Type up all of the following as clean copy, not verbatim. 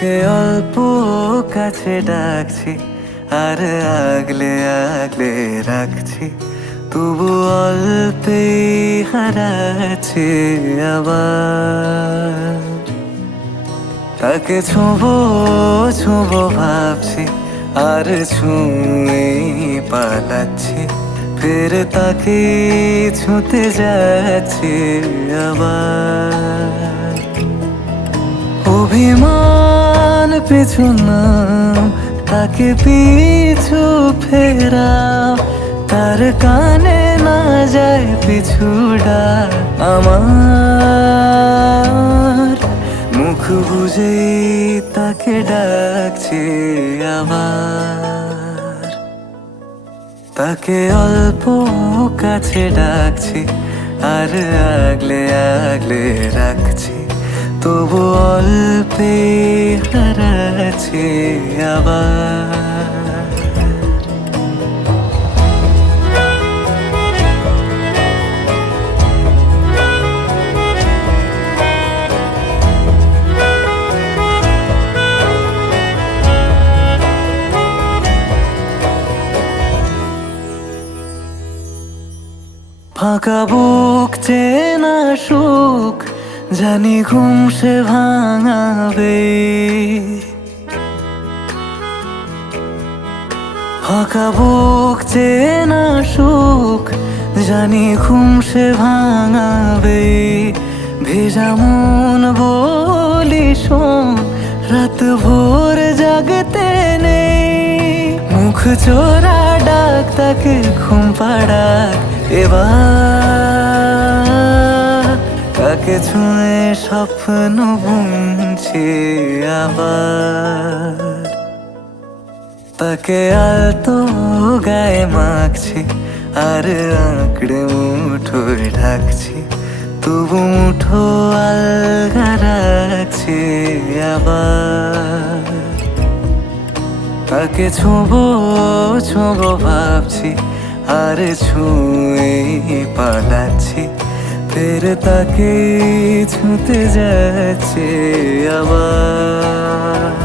তাকে অল্প কাছে ডাকছি আর আগলে আগলে রাখছি, তবু অল্পেই হারাচ্ছি আবার। তাকে ছোঁবো ছোঁবো ভাবছি আর ছুঁয়ে পালাচ্ছি, ফের তাকে ছুঁতে যাচ্ছি আবার। অভিমান পিছু না, তাকে পিছু ফেরাও, তার কানে না যায় পিছুডা আমার। মুখ বুঝেই তাকে ডাকছি আবার। তাকে অল্প কাছে ডাকছি আর আগলে আগলে রাখছি, তবু অল্পে হারাচ্ছি আবার। ফাঁকা বুক চেনা সুখ জানি ঘুম সে ভাঙাবে, ফাঁকা বুক চেনা সুখ জানি ঘুম সে ভাঙাবে। ভেজা মন বলি শোন, রাত ভোর জাগতে নেই, মুখ চোরা ডাক তাকে ঘুম পাড়াক এবার। তাকে ছুঁয়ে স্বপ্ন বুনছি আবার। তাকে আলতো গায়ে মাখছি আর আঁকড়ে মুঠোয় ঢাকছি, তবু মুঠো আলগা রাখছি আবার। তাকে ছোঁবো ছোঁবো ভাবছি আর ছুঁয়ে পালাচ্ছি, ফের তাকে ছুঁতে যাচ্ছে আবার।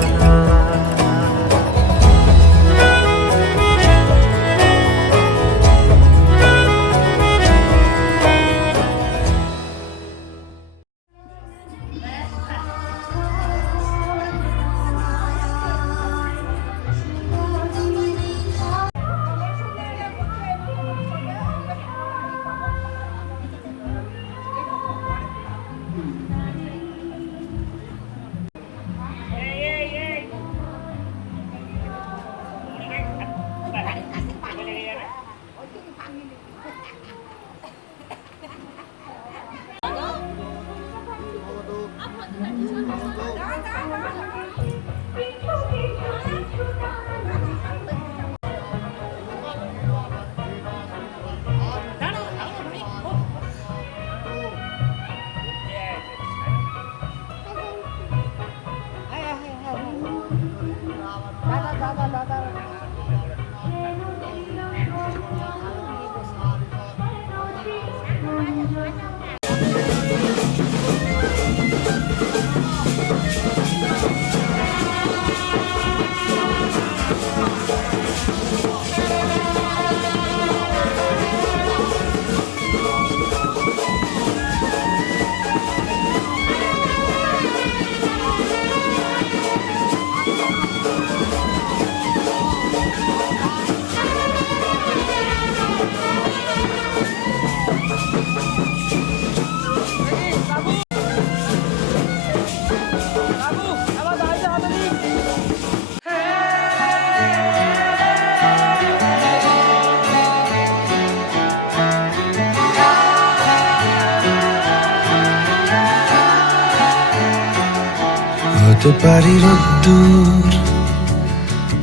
হতে পারি রোদ্দুর,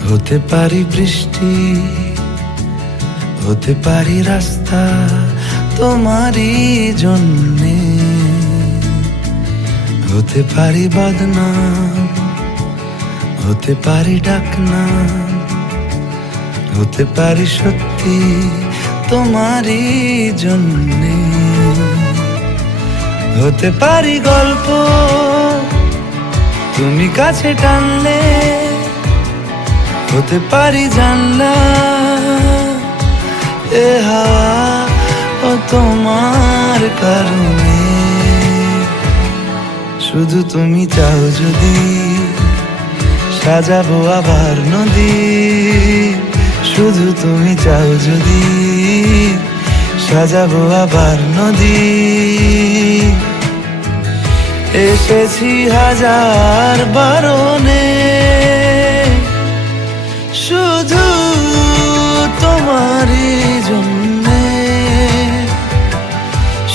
হতে পারি বৃষ্টি, হতে পারি রাস্তা তোমারই জন্যে, হতে পারি বদনাম, হতে পারি ডাকনাম, হতে পারি সত্যি তোমারই জন্যে, হতে পারি গল্প, তুমি কাছে টানলে হতে পারি জানলা, এ হাওয়া ও তোমার কারণে। শুধু তুমি চাও যদি সাজাবো আবার নদী, শুধু তুমি চাও যদি সাজাবো আবার নদী। এসেছি হাজার বারণে, শুধু তোমারই জন্যে,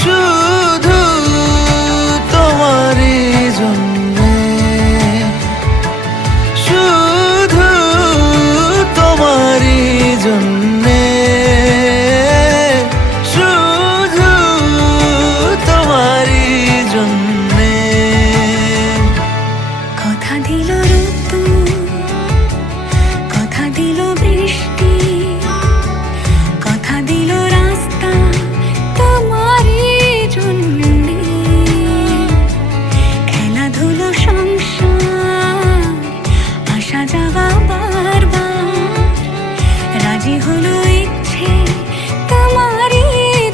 শুধু তোমারই জন্যে, শুধু তোমারই জন্যে, শুধু তোমারই জন্যে। কথা দিল ঋতু, কথা দিল বৃষ্টি, কথা দিল রাস্তা তোমারই জন্যে। খেলাধুলো সংসার আসা যাওয়া বারবার, রাজি হলো ইচ্ছে তোমারই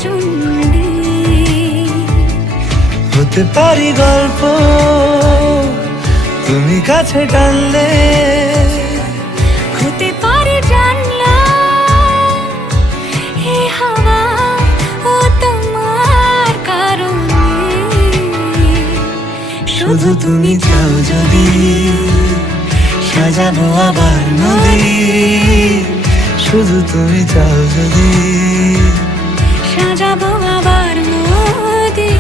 জন্যে। হতে পারি গল্প তুমি কাছে টানলে, হতে পারে জানলা, হে হাওয়া ও তোমার কারণে। শুধু তুমি চাও যদি সাজাবো আবার নদী, শুধু তুমি চাও যদি সাজাবো আবার নদী।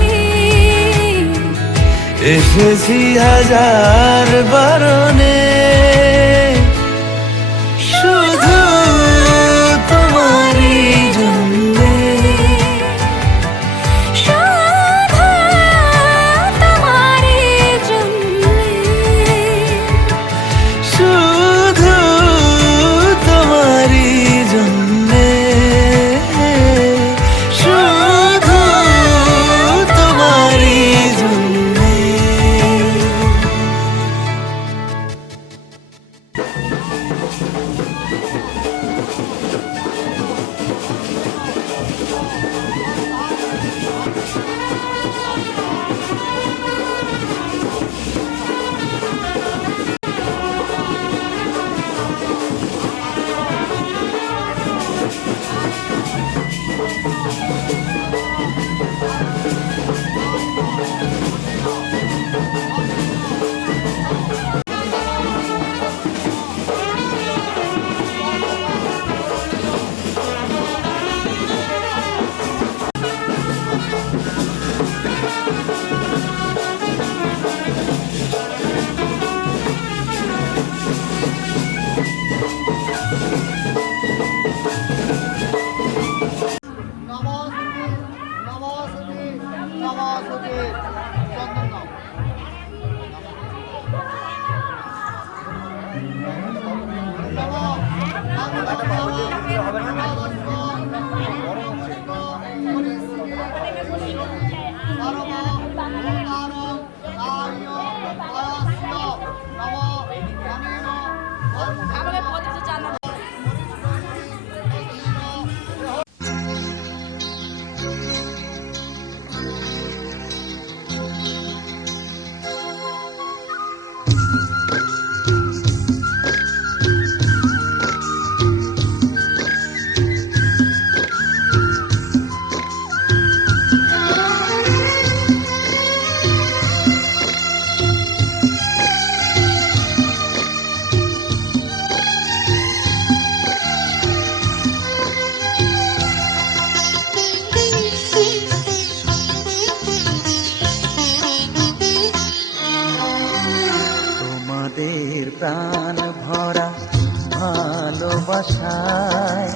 এসেছি হাজার বারণে, শুধু তোমারই জন্যে, শুধু তোমারই জন্যে, শুধু তোমারই জন্যে, শুধু তোমারই জন্যে। প্রাণ ভরা ভালোবাসায়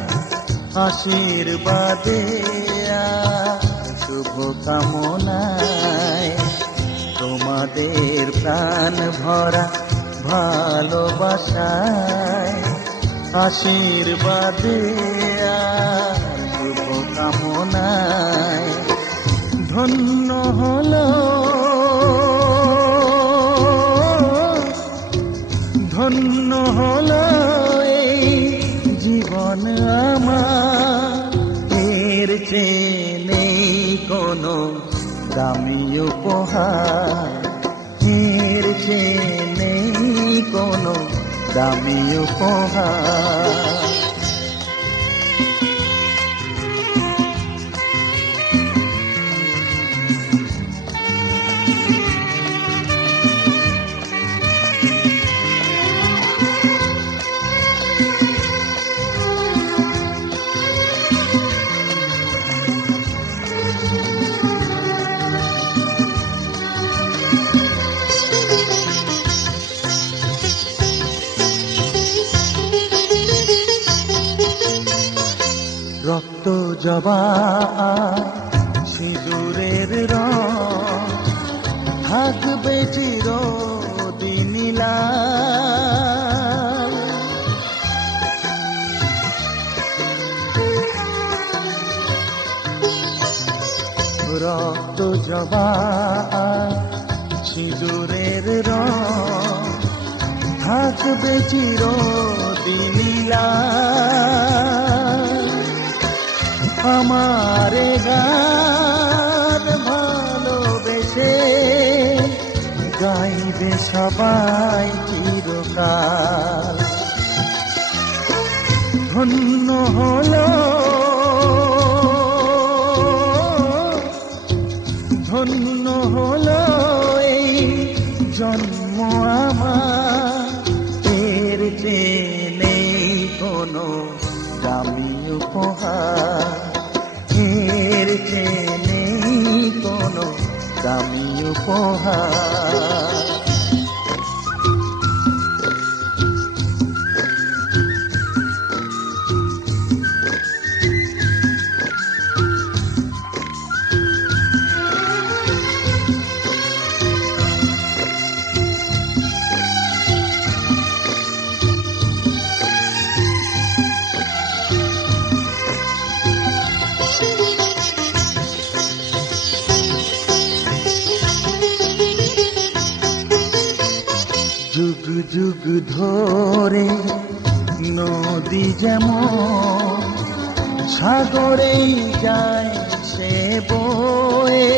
আশীর্বাদে শুভ কামনায় তোমাদের প্রাণ ভরা ভালোবাসায় আশীর্বাদে শুভ কামনায় ধন্য হলো কোনো দামি উপহার, এর চেয়ে নেই কোনো দামি উপহার। রক্ত জবা সিঁদুরের রং থাকবে চিরদিন লাল। রক্ত জবা সিঁদুরের রং থাকবে চিরদিন লাল। আমারে গান ভালোবেসে গাইবে সবাই চিরকাল। ধন্য হলো ধন্য হলো এই জন্ম আমার, এর চেয়ে নেই কোনো দামি উপহার, এর চেয়ে নেই কোনো দামি উপহার। যুগ যুগ ধরে নদী যেমন সাগরেই যায় সে বয়ে,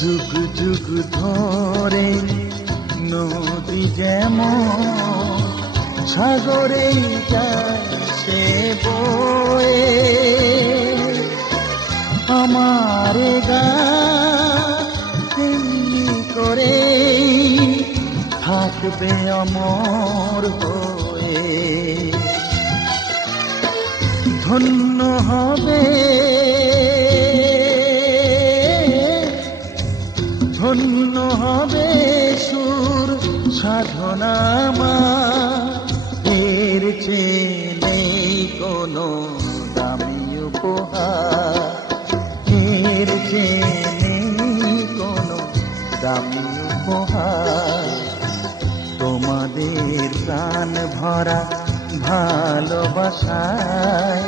যুগ যুগ ধরে নদী যেমন সাগরেই যায় সে বয়ে। আমারে গান তেমনি করে থাকবে অমর হয়ে। ধন্য হবে ধন্য হবে সুর সাধনা আমার, এর চেয়ে নেই কোনো দামি উপহার, এর চেয়ে নেই কোনো দামি উপহার। তোমাদের প্রাণ ভরা ভালোবাসায়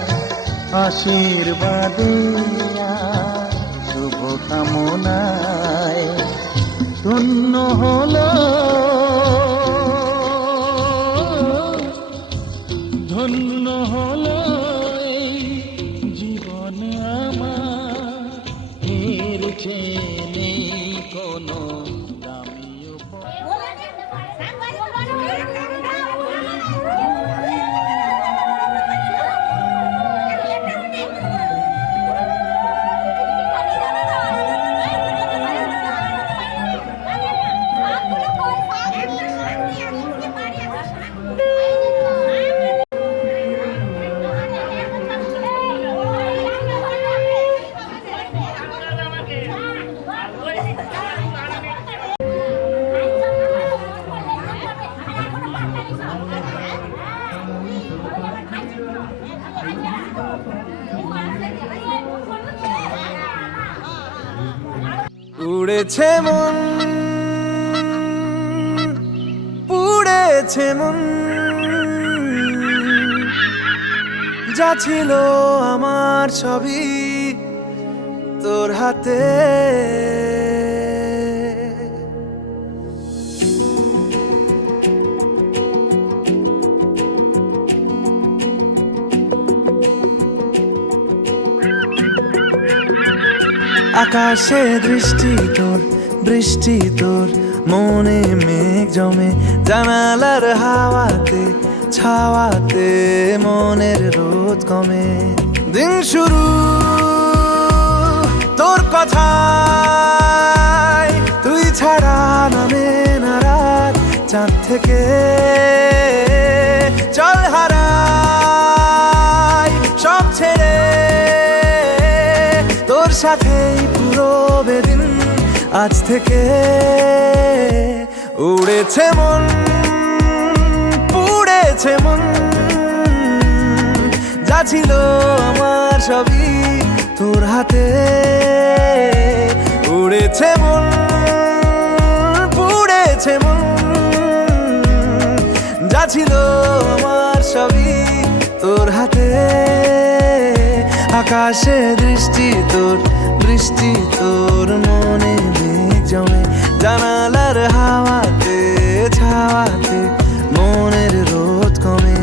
আশীর্বাদে শুভ কামনায় ধন্য হলো ধন্য হলো এই জীবন আমার, এর চেয়ে নেই কোনো দামি উপহার। উড়েছে মন পুড়েছে মন, যা ছিল আমার সবই তোর হাতে। আকাশে দৃষ্টি তোর, বৃষ্টি তোর, মনে মেঘ জমে, জানালার হাওয়াতে ছাওয়াতে মনের রোদ কমে। দিন শুরু তোর কথায়, তুই ছাড়া নামে না রাত চাঁদ থেকে। চল হারাই সব ছেড়ে, তোর সাথেই পুরো বেদিন আজ থেকে। উড়েছে মন, পুড়েছে মন, যা ছিল আমার সবই তোর হাতে। উড়েছে মন, পুড়েছে মন, যা ছিল আমার সবই তোর হাতে। আকাশে দৃষ্টি তোর, বৃষ্টি তোর, মনে মেঘ জমে, জানালার হাওয়াতে ছাওয়াতে মনের রোদ কমে।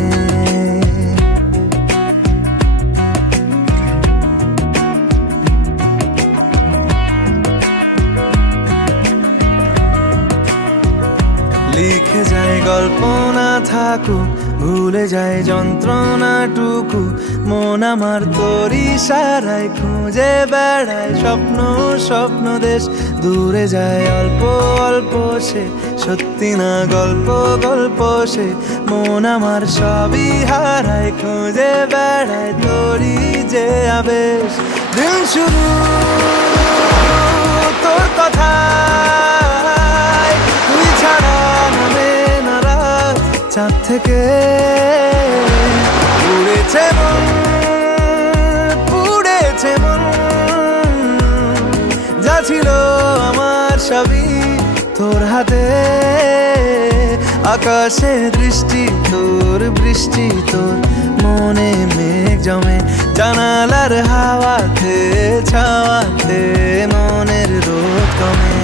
লিখে যায় গল্প না থাকুক, ভুলে যায় যন্ত্রণাটুকু, মন আমার তোর ইশারায় খুঁজে বেড়ায় স্বপ্ন স্বপ্ন দেশ। দূরে যায় অল্প অল্প সে, সত্যি না গল্প গল্প সে, মন আমার সবই হারায় খুঁজে বেড়ায় তোরই যে আবেশ। দিন শুরু তোর কথায়, তুই ছাড়া নামে না রাত চাঁদ থেকে। উড়েছে মন, পুড়েছে মন, যা ছিল আমার সবই তোর হাতে। আকাশে দৃষ্টি তোর, বৃষ্টি তোর, মনে মেঘ জমে, জানালার হাওয়াতে ছাওয়াতে মনের রোদ কমে।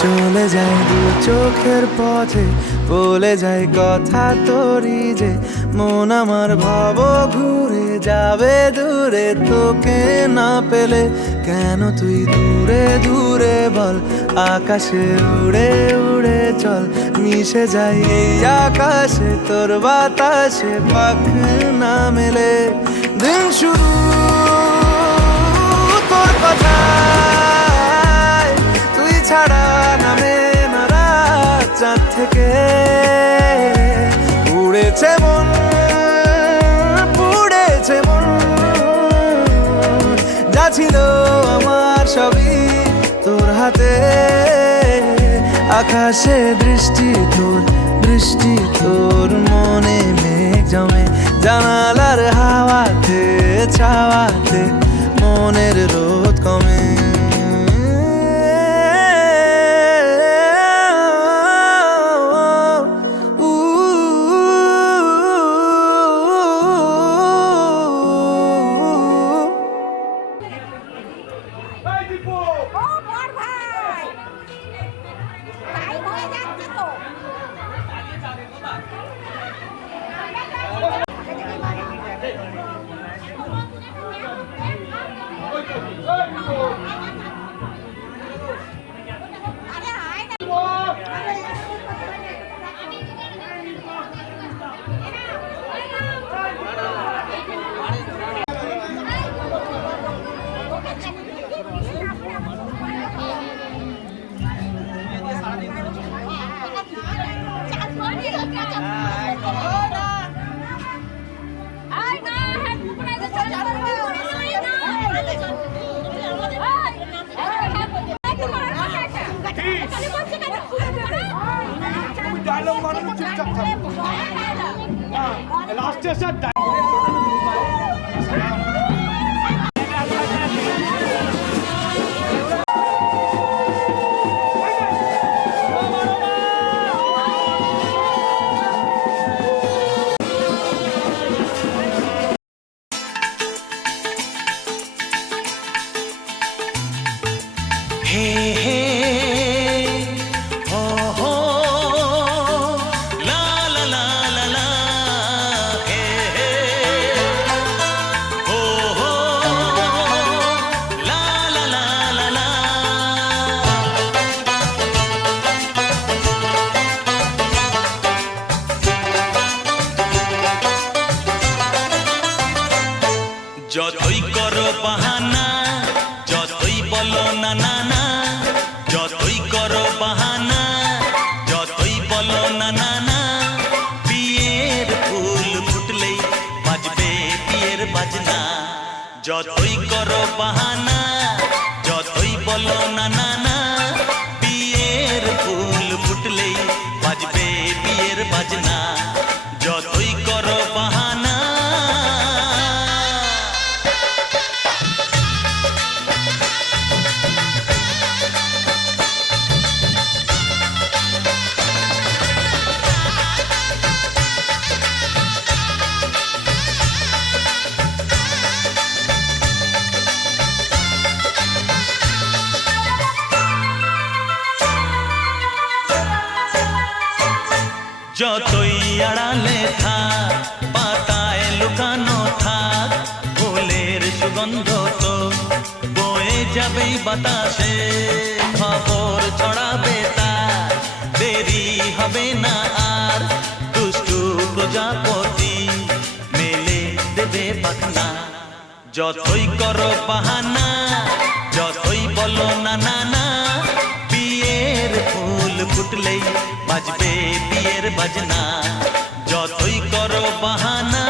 চলে যায় দু চোখের পথে, বলে যায় কথা তোরই যে, মন আমার ভাব ঘুরে যাবে দূরে তোকে না পেলে। কেন তুই দূরে দূরে বল, আকাশে উড়ে উড়ে চল, মিশে যাই এই আকাশে তোর বাতাসে পাখ না মেলে। দিন শুরু তোর কথায়, তুই ছাড়া নামে না রাত চাঁদ থেকে। উড়েছে মন, পুড়েছে মন, যা ছিল আমার সবই তোর হাতে। আকাশে দৃষ্টি তোর, বৃষ্টি তোর, মনে মেঘ জমে, জানালার হাওয়াতে ছাওয়াতে মনের রোদ কমে। লাস্টে স্যার হে হে হো হো লা লা লা লা লা হে হে হো হো লা লা লা লা লা। যতই করো বাহানা, যতই বলো না না না, যতই করো বাহানা, যতই বলো না না না, বিয়ের ফুল ফুটলেই বাজবে বিয়ের বাজনা। যতই করো বাহানা, যতই বলো না না না, বিয়ের ফুল ফুটলেই বাজবে বিয়ের বাজনা। যতই করো বাহানা। যতই আড়ালে থাক, পাতায় লুকানো থাক, ফুলের সুগন্ধ তো বয়ে যাবেই বাতাসে। খবর ছড়াবে তার, দেরি হবে না আর, দুষ্টু প্রজাপতি মেলে দেবে পাখনা। যতই করো বাহানা, যতই বলো না না না, বিয়ের ফুল ফুটলেই বাজবে বিয়ের বাজনা। যতই করো বাহানা।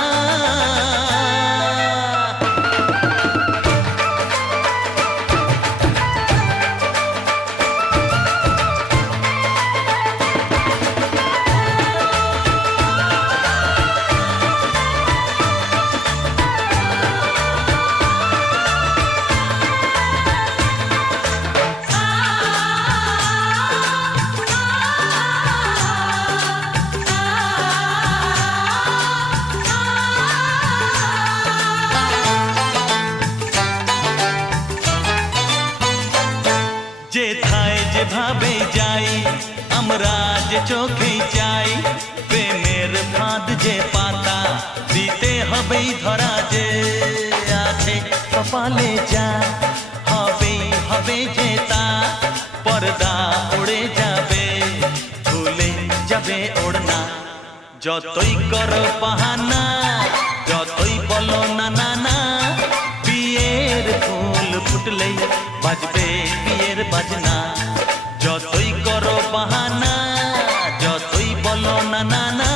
যেথায় যেভাবে যাই, আমরা যে চোখেই চাই, প্রেমের ফাঁদ যে পাতা দিতে হবেই ধরা। যে আছে কপালে যা হবেই হবে যে তা, পর্দা উড়ে যাবে, ভুলে যাবে ওড়না। যতই করো বাহানা, যতই বলো না না না, বিয়ের ফুল ফুটলেই বাজবে বিয়ের বাজনা। যতই করো বাহানা, যতই বলো না না না,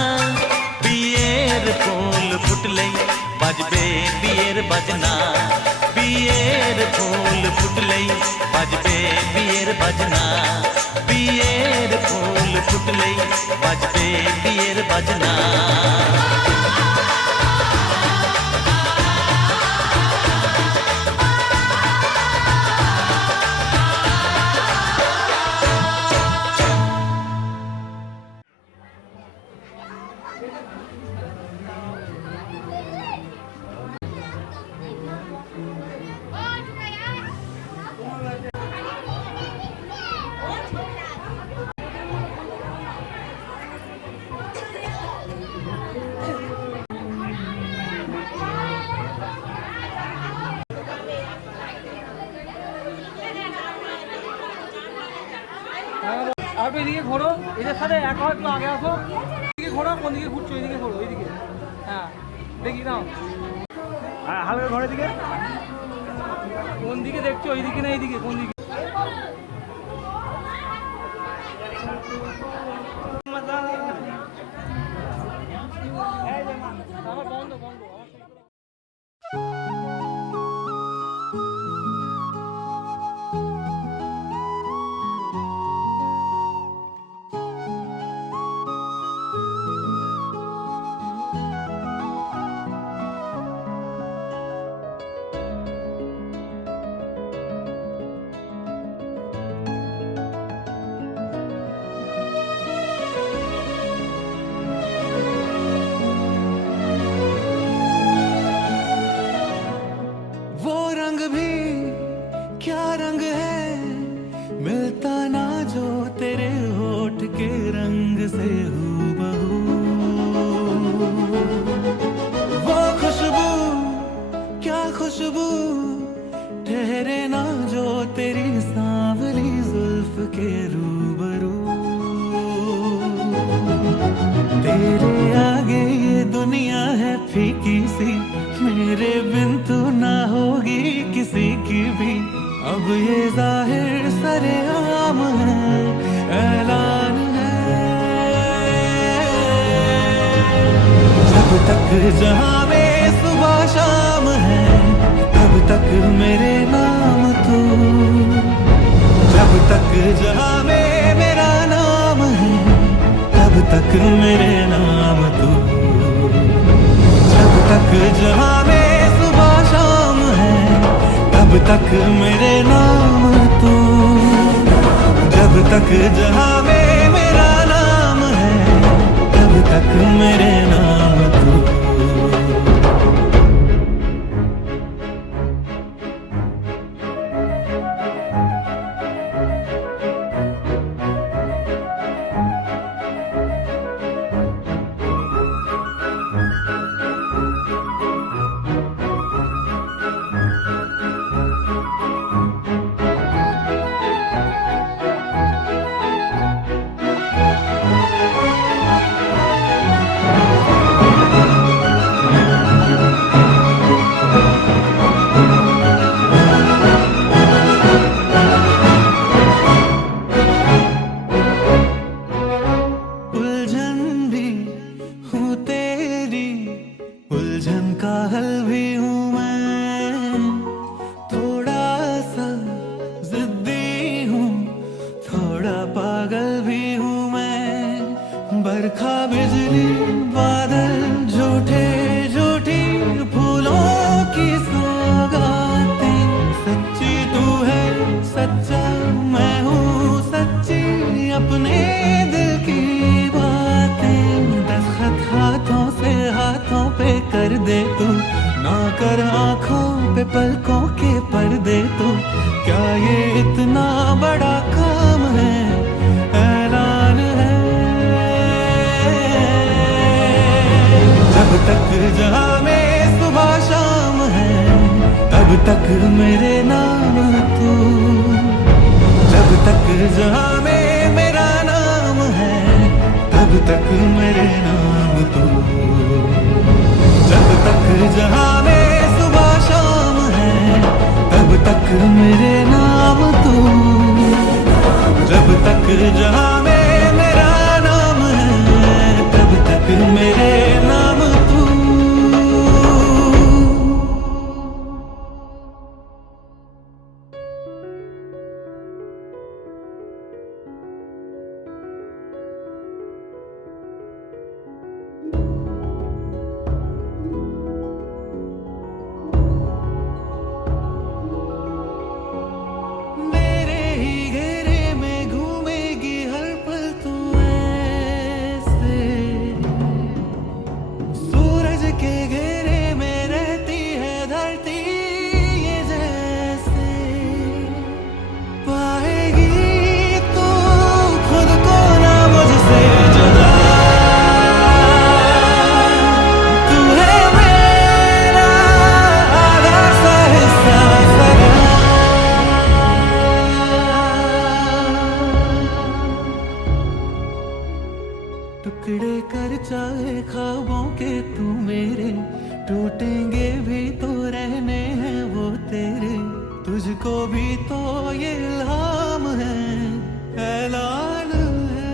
বিয়ের ফুল ফুটলেই বাজবে বিয়ের বাজনা। বিয়ের ফুল ফুটলেই বাজবে বিয়ের বাজনা। বিয়ের ফুল ফুটলেই বাজবে বিয়ের বাজনা। আর এদিকে ঘোরো, এদের সাথে এক হয় একটু আগে আসো। এদিকে ঘোরো, কোন দিকে ঘুরছো? এদিকে ঘোরো, এইদিকে। হ্যাঁ দেখি নাও, হ্যাঁ হালকা ঘরের দিকে। কোন দিকে দেখছো? এইদিকে না এইদিকে? কোন দিকে? আমার বন্ধ বন্ধ। मिलता ना जो तेरे होठ के रंग से हूबहू वो खुशबू क्या खुशबू ठहरे ना जो तेरी सांवली जुल्फ के रूबरू तेरे आगे ये दुनिया है फीकी सी मेरे बिन तू ना होगी किसी की भी अब ये जाहिर सरेआम है ऐलान है जब तक जहां में सुबह शाम है तब तक मेरे नाम तू जब तक जहां में मेरा नाम है तब तक मेरे नाम तू जब तक जहां में सुबह शाम है तब तक मेरे नाम तू जब तक जहां में मेरा नाम है तब तक मेरे नाम तू उलझन का हल भी हूँ मैं थोड़ा सा जिद्दी हूँ थोड़ा पागल भी हूँ मैं बरखा बिजली बादल झूठे झूठी फूलों की सौगातें सच्ची तू है सच्चा मैं हूँ सच्ची अपने दिल की बातें दस्तखत हाथों से हाथों पे कर दे तू ना कर आंखों पे पलकों के पर्दे तू क्या ये इतना बड़ा काम है ऐलान है जब तक जहां में सुबह शाम है तब तक मेरे नाम तू जब तक जहां में मेरा नाम है तब तक मेरे नाम तू जब तक जहां में सुबह शाम है तब तक मेरे नाम तू जब तक जहां में मेरा नाम है तब तक मेरे नाम तू टुकड़े कर चाहे ख्वाबों के तू मेरे टूटेंगे भी तो रहने हैं वो तेरे तुझको भी तो ये इल्हाम है ऐलान है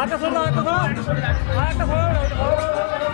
আরেকটা সরো, আরেকটা সরো, আরেকটা সরো।